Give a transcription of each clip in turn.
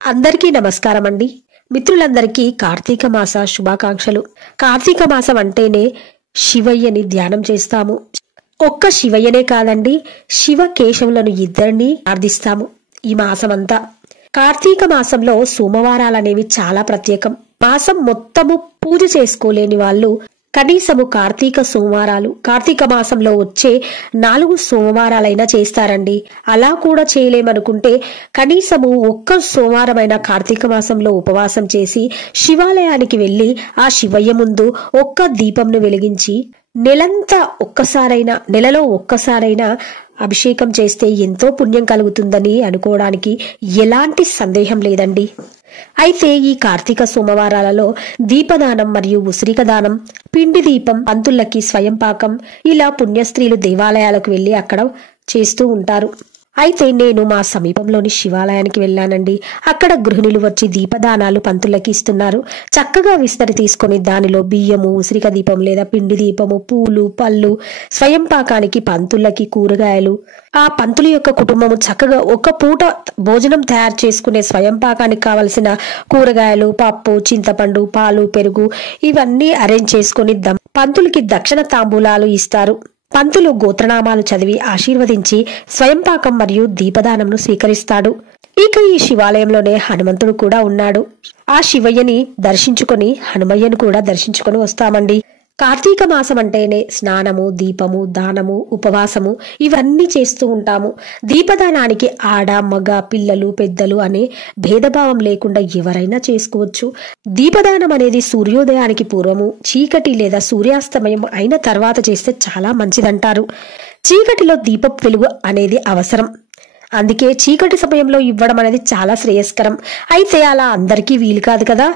అందరికీ నమస్కారం అండి. మిత్రులందరికీ కార్తీక మాస శుభాకాంక్షలు. కార్తీక మాసం అంటేనే శివయ్యని ధ్యానం చేస్తాము. ఒక్క శివయ్యనే కాదండి, శివ కేశవులను ఇద్దరిని ప్రార్థిస్తాము ఈ మాసమంతా. కార్తీక మాసంలో సోమవారాలనేవి చాలా ప్రత్యేకం. మాసం మొత్తము పూజ చేసుకోలేని వాళ్ళు కనీసము కార్తీక మాసంలో వచ్చే 4 సోమవారాలైనా చేస్తారండి. అలా కూడా చేయలేమనుకుంటే కనీసము ఒక్క సోమవారమైన కార్తీక మాసంలో ఉపవాసం చేసి శివాలయానికి వెళ్లి ఆ శివయ్య ముందు ఒక్క దీపంను వెలిగించి నెలలో ఒక్కసారైనా అభిషేకం చేస్తే ఎంతో పుణ్యం కలుగుతుందని అనుకోవడానికి ఎలాంటి సందేహం లేదండి. అయితే ఈ కార్తీక సోమవారాలలో దీపదానం మరియు ఉసిరిక దానం, పిండి దీపం, పంతులకి స్వయం పాకం, ఇలా పుణ్యస్త్రీలు దేవాలయాలకు వెళ్లి అక్కడ చేస్తూ ఉంటారు. అయితే నేను మా సమీపంలోని శివాలయానికి వెళ్ళానండి. అక్కడ గృహిణులు వచ్చి దీపదానాలు పంతులకి ఇస్తున్నారు. చక్కగా విస్తరి తీసుకొని దానిలో బియ్యము, ఉసిరిక దీపం లేదా పిండి దీపము, పూలు, పళ్ళు, స్వయం పాకానికి పంతులకి కూరగాయలు, ఆ పంతుల యొక్క కుటుంబము చక్కగా ఒక పూట భోజనం తయారు చేసుకునే స్వయం పాకానికి కావలసిన కూరగాయలు, పప్పు, చింతపండు, పాలు, పెరుగు ఇవన్నీ అరేంజ్ చేసుకుని పంతులకి దక్షిణ తాంబూలాలు ఇస్తారు. పంతులు గోత్రనామాలు చదివి ఆశీర్వదించి స్వయంపాకం మరియు దీపదానంను స్వీకరిస్తాడు. ఇక ఈ శివాలయంలోనే హనుమంతుడు కూడా ఉన్నాడు. ఆ శివయ్యని దర్శించుకొని హనుమయ్యను కూడా దర్శించుకొని వస్తామండి. కార్తీక మాసం అంటేనే స్నానము, దీపము, దానము, ఉపవాసము ఇవన్నీ చేస్తూ ఉంటాము. దీపదానానికి ఆడ, మగ, పిల్లలు, పెద్దలు అనే భేదభావం లేకుండా ఎవరైనా చేసుకోవచ్చు. దీపదానం అనేది సూర్యోదయానికి పూర్వము, చీకటి లేదా సూర్యాస్తమయం అయిన తర్వాత చేస్తే చాలా మంచిదంటారు. చీకటిలో దీపపు వెలుగు అనేది అవసరం. అందుకే చీకటి సమయంలో ఇవ్వడం అనేది చాలా శ్రేయస్కరం. అయితే అలా అందరికీ వీలు కాదు కదా.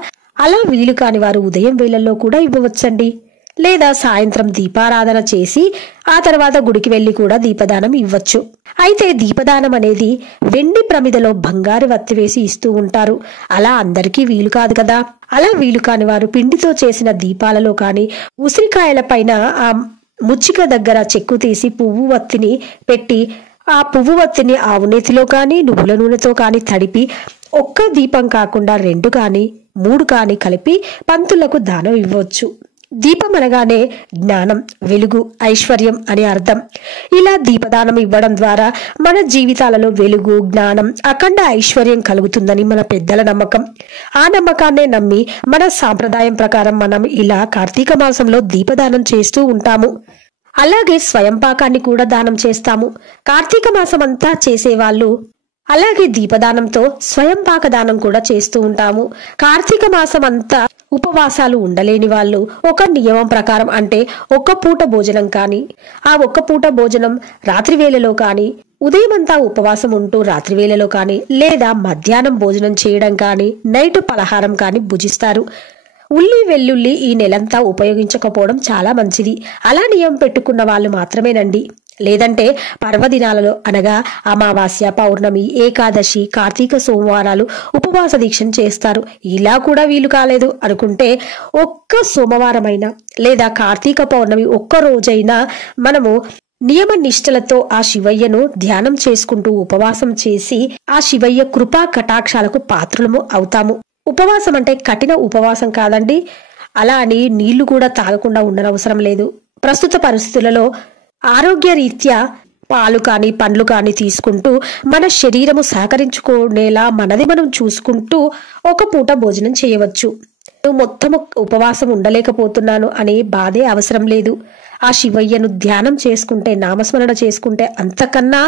అలా వీలు కాని వారు ఉదయం వేళల్లో కూడా ఇవ్వవచ్చండి. లేదా సాయంత్రం దీపారాధన చేసి ఆ తర్వాత గుడికి వెళ్లి కూడా దీపదానం ఇవ్వచ్చు. అయితే దీపదానం అనేది వెండి ప్రమిదలో బంగారు వత్తి వేసి ఇస్తూ ఉంటారు. అలా అందరికీ వీలు కాదు కదా. అలా వీలు కాని వారు పిండితో చేసిన దీపాలలో కానీ, ఉసిరికాయల పైన ఆ ముచ్చిక దగ్గర చెక్కు తీసి పువ్వు వత్తిని పెట్టి ఆ పువ్వు వత్తిని ఆవు నేతిలో కానీ, నువ్వుల నూనెతో కానీ తడిపి ఒక్క దీపం కాకుండా 2 కానీ 3 కానీ కలిపి పంతులకు దానం ఇవ్వచ్చు. దీపం అనగానే జ్ఞానం, వెలుగు, ఐశ్వర్యం అని అర్థం. ఇలా దీపదానం ఇవ్వడం ద్వారా మన జీవితాలలో వెలుగు, జ్ఞానం, అఖండ ఐశ్వర్యం కలుగుతుందని మన పెద్దల నమ్మకం. ఆ నమ్మకాన్నే నమ్మి మన సాంప్రదాయం ప్రకారం మనం ఇలా కార్తీక మాసంలో దీపదానం చేస్తూ ఉంటాము. అలాగే స్వయం పాకాన్ని కూడా దానం చేస్తాము. కార్తీక మాసం అంతా చేసేవాళ్ళు అలాగే దీపదానంతో స్వయం పాక దానం కూడా చేస్తూ ఉంటాము. కార్తీక మాసం అంతా ఉపవాసాలు ఉండలేని వాళ్ళు ఒక నియమం ప్రకారం, అంటే ఒక్క పూట భోజనం కానీ, ఆ ఒక్క పూట భోజనం రాత్రి వేళలో కానీ, ఉదయం అంతా ఉపవాసం ఉంటూ రాత్రి వేళలో కానీ, లేదా మధ్యాహ్నం భోజనం చేయడం కానీ, నైట్ పలహారం కానీ భుజిస్తారు. ఉల్లి, వెల్లుల్లి ఈ నెలంతా ఉపయోగించకపోవడం చాలా మంచిది. అలా నియమం పెట్టుకున్న వాళ్ళు మాత్రమేనండి. లేదంటే పర్వదినాలలో అనగా అమావాస్య, పౌర్ణమి, ఏకాదశి, కార్తీక సోమవారాలు ఉపవాస దీక్షను చేస్తారు. ఇలా కూడా వీలు కాలేదు అనుకుంటే ఒక్క సోమవారమైనా లేదా కార్తీక పౌర్ణమి ఒక్క రోజైనా మనము నియమ నిష్టలతో ఆ శివయ్యను ధ్యానం చేసుకుంటూ ఉపవాసం చేసి ఆ శివయ్య కృపా కటాక్షాలకు పాత్రులము అవుతాము. ఉపవాసం అంటే కఠిన ఉపవాసం కాదండి. అలా అని నీళ్లు కూడా తాగకుండా ఉండనవసరం లేదు. ప్రస్తుత పరిస్థితులలో ఆరోగ్య రీత్యా పాలు కానీ, పండ్లు కానీ తీసుకుంటూ మన శరీరము సహకరించుకునేలా మనది మనం చూసుకుంటూ ఒక పూట భోజనం చేయవచ్చు. మొత్తం ఉపవాసం ఉండలేకపోతున్నాను అనే బాధే అవసరం లేదు. ఆ శివయ్యను ధ్యానం చేసుకుంటే, నామస్మరణ చేసుకుంటే అంతకన్నా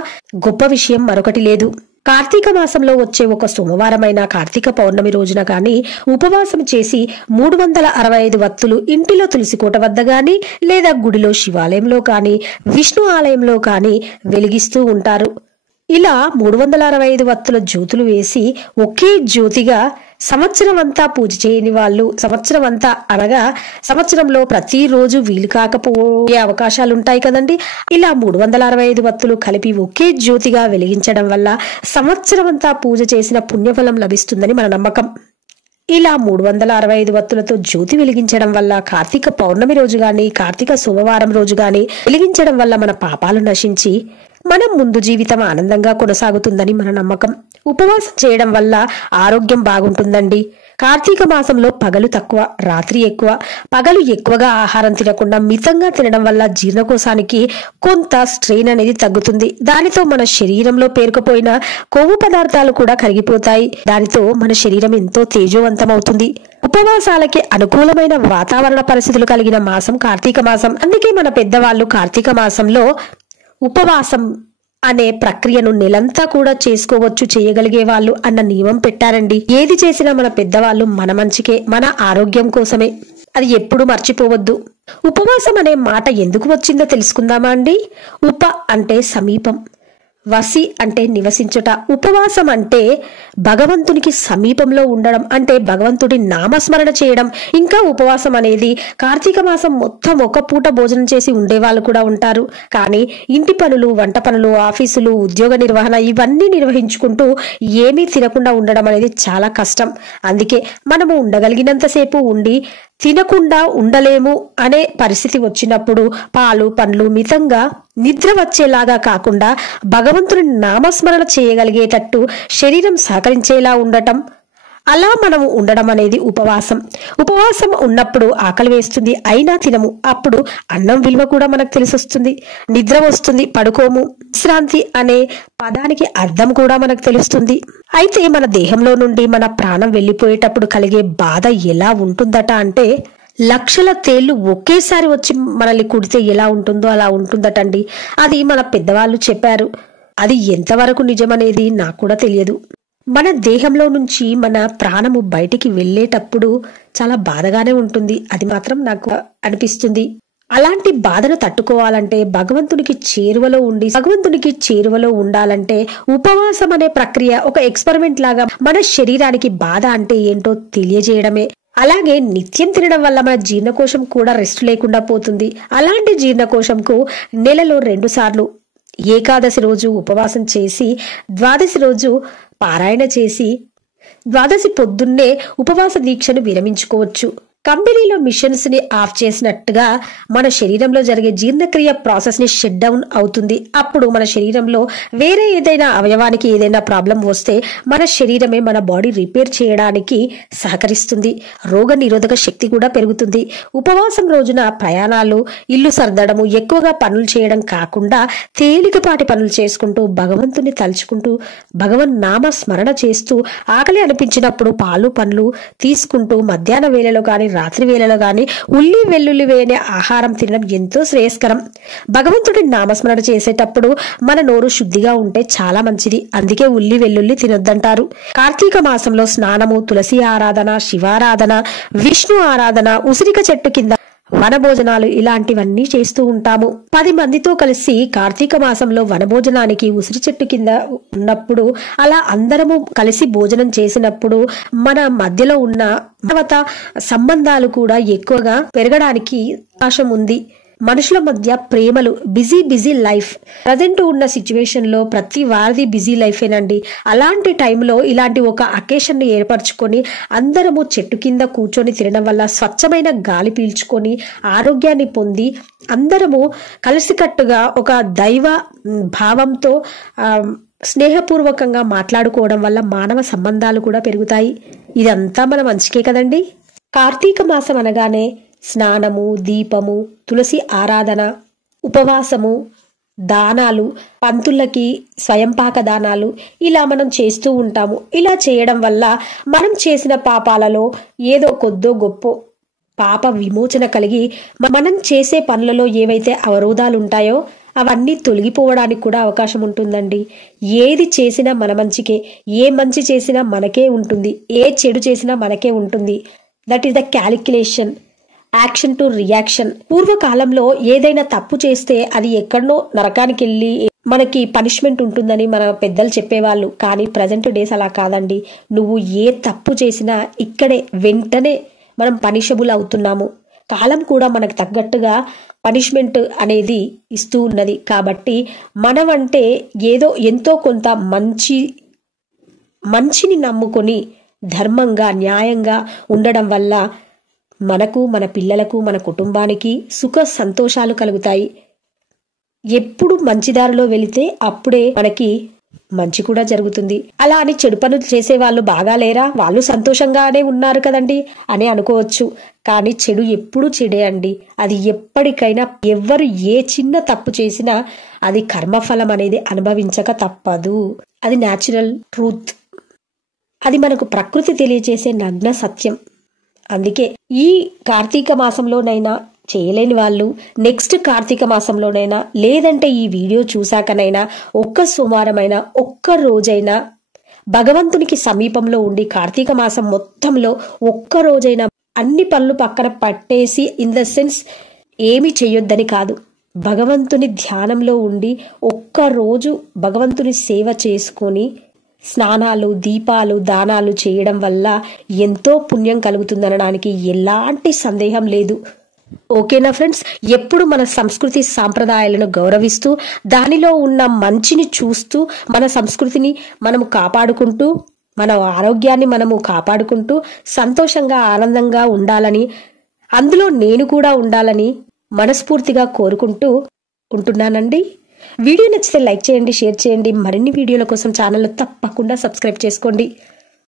గొప్ప విషయం మరొకటి లేదు. కార్తీక మాసంలో వచ్చే ఒక సోమవారమైన కార్తీక పౌర్ణమి రోజున గాని ఉపవాసం చేసి 365 వత్తులు ఇంటిలో తులసికోట వద్ద గాని, లేదా గుడిలో శివాలయంలో కానీ, విష్ణు ఆలయంలో కానీ వెలిగిస్తూ ఉంటారు. ఇలా 365 వత్తుల జ్యోతులు వేసి ఒకే జ్యోతిగా సంవత్సరం అంతా పూజ చేయని వాళ్ళు, సంవత్సరం అంతా అనగా సంవత్సరంలో ప్రతిరోజు వీలు కాకపోయే అవకాశాలు ఉంటాయి కదండి. ఇలా 365 వత్తులు కలిపి ఒకే జ్యోతిగా వెలిగించడం వల్ల సంవత్సరం అంతా పూజ చేసిన పుణ్యఫలం లభిస్తుందని మన నమ్మకం. ఇలా 365 వత్తులతో జ్యోతి వెలిగించడం వల్ల కార్తీక పౌర్ణమి రోజు గాని, కార్తీక సోమవారం రోజు గాని వెలిగించడం వల్ల మన పాపాలు నశించి మనం ముందు జీవితం ఆనందంగా కొనసాగుతుందని మన నమ్మకం. ఉపవాసం చేయడం వల్ల ఆరోగ్యం బాగుంటుందండి. కార్తీక మాసంలో పగలు తక్కువ, రాత్రి ఎక్కువ. పగలు ఎక్కువగా ఆహారం తినకుండా మితంగా తినడం వల్ల జీర్ణకోశానికి కొంత స్ట్రెయిన్ అనేది తగ్గుతుంది. దానితో మన శరీరంలో పేరుకుపోయిన కొవ్వు పదార్థాలు కూడా కరిగిపోతాయి. దానితో మన శరీరం ఎంతో తేజోవంతమవుతుంది. ఉపవాసాలకి అనుకూలమైన వాతావరణ పరిస్థితులు కలిగిన మాసం కార్తీక మాసం. అందుకే మన పెద్దవాళ్ళు కార్తీక మాసంలో ఉపవాసం అనే ప్రక్రియను నెలంతా కూడా చేసుకోవచ్చు, చేయగలిగే వాళ్ళు అన్న నియమం పెట్టారండి. ఏది చేసినా మన పెద్దవాళ్ళు మన మంచికే, మన ఆరోగ్యం కోసమే. అది ఎప్పుడు మర్చిపోవద్దు. ఉపవాసం అనే మాట ఎందుకు వచ్చిందో తెలుసుకుందామా అండి. ఉప అంటే సమీపం, వసి అంటే నివసించుట. ఉపవాసం అంటే భగవంతునికి సమీపంలో ఉండడం, అంటే భగవంతుడి నామస్మరణ చేయడం. ఇంకా ఉపవాసం అనేది కార్తీక మాసం మొత్తం ఒక పూట భోజనం చేసి ఉండేవాళ్ళు కూడా ఉంటారు. కానీ ఇంటి పనులు, వంట పనులు, ఆఫీసులు, ఉద్యోగ నిర్వహణ ఇవన్నీ నిర్వహించుకుంటూ ఏమీ తినకుండా ఉండడం అనేది చాలా కష్టం. అందుకే మనము ఉండగలిగినంతసేపు ఉండి తినకుండా ఉండలేము అనే పరిస్థితి వచ్చినప్పుడు పాలు పండ్లు మితంగా నిద్ర వచ్చేలాగా కాకుండా భగవంతుని నామస్మరణ చేయగలిగేటట్టు శరీరం సహకరించేలా ఉండటం, అలా మనం ఉండడం అనేది ఉపవాసం. ఉపవాసం ఉన్నప్పుడు ఆకలి వేస్తుంది, అయినా తినము. అప్పుడు అన్నం విలువ కూడా మనకు తెలిసొస్తుంది. నిద్ర వస్తుంది, పడుకోము. విశ్రాంతి అనే పదానికి అర్థం కూడా మనకు తెలుస్తుంది. అయితే మన దేహంలో నుండి మన ప్రాణం వెళ్ళిపోయేటప్పుడు కలిగే బాధ ఎలా ఉంటుందట అంటే, లక్షల తేళ్లు ఒకేసారి వచ్చి మనల్ని కుడితే ఎలా ఉంటుందో అలా ఉంటుందటండి. అది మన పెద్దవాళ్ళు చెప్పారు. అది ఎంతవరకు నిజమనేది నాకు కూడా తెలియదు. మన దేహంలో నుంచి మన ప్రాణము బయటికి వెళ్ళేటప్పుడు చాలా బాధగానే ఉంటుంది. అది మాత్రం నాకు అనిపిస్తుంది. అలాంటి బాధను తట్టుకోవాలంటే భగవంతునికి చేరువలో ఉండాలంటే ఉపవాసం అనే ప్రక్రియ ఒక ఎక్స్పెరిమెంట్ లాగా మన శరీరానికి బాధ అంటే ఏంటో తెలియజేయడమే. అలాగే నిత్యం తినడం వల్ల మన జీర్ణకోశం కూడా రెస్ట్ లేకుండా పోతుంది. అలాంటి జీర్ణకోశంకు నెలలో 2 సార్లు ఏకాదశి రోజు ఉపవాసం చేసి, ద్వాదశి రోజు పారాయణ చేసి, ద్వాదశి పొద్దున్నే ఉపవాస దీక్షను విరమించుకోవచ్చు. కంపెనీలో మిషన్స్ ని ఆఫ్ చేసినట్టుగా మన శరీరంలో జరిగే జీర్ణక్రియ ప్రాసెస్ ని షట్ డౌన్ అవుతుంది. అప్పుడు మన శరీరంలో వేరే ఏదైనా అవయవానికి ఏదైనా ప్రాబ్లం వస్తే మన శరీరమే మన బాడీ రిపేర్ చేయడానికి సహకరిస్తుంది. రోగ నిరోధక శక్తి కూడా పెరుగుతుంది. ఉపవాసం రోజున ప్రయాణాలు, ఇల్లు సర్దడము, ఎక్కువగా పనులు చేయడం కాకుండా తేలికపాటి పనులు చేసుకుంటూ భగవంతుని తలుచుకుంటూ భగవన్ నామ స్మరణ చేస్తూ ఆకలి అనిపించినప్పుడు పాలు పండ్లు తీసుకుంటూ మధ్యాహ్న వేళలో కానీ రాత్రి వేళలో గాని ఉల్లి వెల్లుల్లి వేయని ఆహారం తినడం ఎంతో శ్రేయస్కరం. భగవంతుడి నామస్మరణ చేసేటప్పుడు మన నోరు శుద్ధిగా ఉంటే చాలా మంచిది. అందుకే ఉల్లి వెల్లుల్లి తినొద్దంటారు. కార్తీక మాసంలో స్నానము, తులసి ఆరాధన, శివారాధన, విష్ణు ఆరాధన, ఉసిరిక చెట్టు కింద వనభోజనాలు ఇలాంటివన్నీ చేస్తూ ఉంటాము. 10 మందితో కలిసి కార్తీక మాసంలో వనభోజనానికి ఉసిరి చెట్టు కింద ఉన్నప్పుడు, అలా అందరము కలిసి భోజనం చేసినప్పుడు మన మధ్యలో ఉన్న మానవత సంబంధాలు కూడా ఎక్కువగా పెరగడానికి అవకాశం ఉంది. మనుషుల మధ్య ప్రేమలు, బిజీ లైఫ్ ప్రజెంట్ ఉన్న సిచ్యువేషన్ లో ప్రతి వారిది బిజీ లైఫేనండి. అలాంటి టైంలో ఇలాంటి ఒక అకేషన్ ని ఏర్పరచుకొని అందరము చెట్టు కింద కూర్చొని తినడం వల్ల స్వచ్ఛమైన గాలి పీల్చుకొని ఆరోగ్యాన్ని పొంది అందరము కలిసికట్టుగా ఒక దైవ భావంతో స్నేహపూర్వకంగా మాట్లాడుకోవడం వల్ల మానవ సంబంధాలు కూడా పెరుగుతాయి. ఇదంతా మన మంచికే కదండి. కార్తీక మాసం అనగానే స్నానము, దీపము, తులసి ఆరాధన, ఉపవాసము, దానాలు, పంతులకి స్వయంపాక దానాలు ఇలా మనం చేస్తూ ఉంటాము. ఇలా చేయడం వల్ల మనం చేసిన పాపాలలో ఏదో కొద్దో గొప్ప పాప విమోచన కలిగి మనం చేసే పనులలో ఏవైతే అవరోధాలు ఉంటాయో అవన్నీ తొలగిపోవడానికి కూడా అవకాశం ఉంటుందండి. ఏది చేసినా మన మంచికే, ఏ మంచి చేసినా మనకే ఉంటుంది, ఏ చెడు చేసినా మనకే ఉంటుంది. That is the calculation, action to reaction. పూర్వకాలంలో ఏదైనా తప్పు చేస్తే అది ఎక్కడనో నరకానికి వెళ్ళి మనకి పనిష్మెంట్ ఉంటుందని మన పెద్దలు చెప్పేవాళ్ళు. కానీ ప్రజెంట్ డేస్ అలా కాదండి. నువ్వు ఏ తప్పు చేసినా ఇక్కడే వెంటనే మనం పనిషబుల్ అవుతున్నాము. కాలం కూడా మనకు తగ్గట్టుగా పనిష్మెంట్ అనేది ఇస్తూ ఉన్నది. కాబట్టి మనం అంటే ఏదో ఎంతో కొంత మంచిని నమ్ముకొని ధర్మంగా, న్యాయంగా ఉండడం వల్ల మనకు, మన పిల్లలకు, మన కుటుంబానికి సుఖ సంతోషాలు కలుగుతాయి. ఎప్పుడు మంచి దారిలో వెళితే అప్పుడే మనకి మంచి కూడా జరుగుతుంది. అలా అని చెడు పనులు చేసే వాళ్ళు బాగా లేరా, వాళ్ళు సంతోషంగానే ఉన్నారు కదండి అని అనుకోవచ్చు. కానీ చెడు ఎప్పుడు చెడే అండి. అది ఎప్పటికైనా ఎవ్వరు ఏ చిన్న తప్పు చేసినా అది కర్మఫలం అనేది అనుభవించక తప్పదు. అది న్యాచురల్ ట్రూత్. అది మనకు ప్రకృతి తెలియజేసే నగ్న సత్యం. అందుకే ఈ కార్తీక మాసంలోనైనా చేయలేని వాళ్ళు నెక్స్ట్ కార్తీక మాసంలోనైనా, లేదంటే ఈ వీడియో చూశాకనైనా ఒక్క సోమవారమైనా ఒక్క రోజైనా భగవంతునికి సమీపంలో ఉండి కార్తీక మాసం మొత్తంలో ఒక్క రోజైనా అన్ని పనులు పక్కన పట్టేసి, ఇన్ ద సెన్స్ ఏమీ చెయ్యొద్దని కాదు, భగవంతుని ధ్యానంలో ఉండి ఒక్క రోజు భగవంతుని సేవ చేసుకొని స్నానాలు, దీపాలు, దానాలు చేయడం వల్ల ఎంతో పుణ్యం కలుగుతుందనడానికి ఎలాంటి సందేహం లేదు. ఓకేనా ఫ్రెండ్స్? ఎప్పుడు మన సంస్కృతి సాంప్రదాయాలను గౌరవిస్తూ దానిలో ఉన్న మంచిని చూస్తూ మన సంస్కృతిని మనము కాపాడుకుంటూ మన ఆరోగ్యాన్ని మనము కాపాడుకుంటూ సంతోషంగా ఆనందంగా ఉండాలని, అందులో నేను కూడా ఉండాలని మనస్ఫూర్తిగా కోరుకుంటూ ఉంటున్నానండి. వీడియో నచ్చితే లైక్ చేయండి, షేర్ చేయండి. మరిన్ని వీడియోల కోసం ఛానల్ తప్పకుండా సబ్స్క్రైబ్ చేసుకోండి.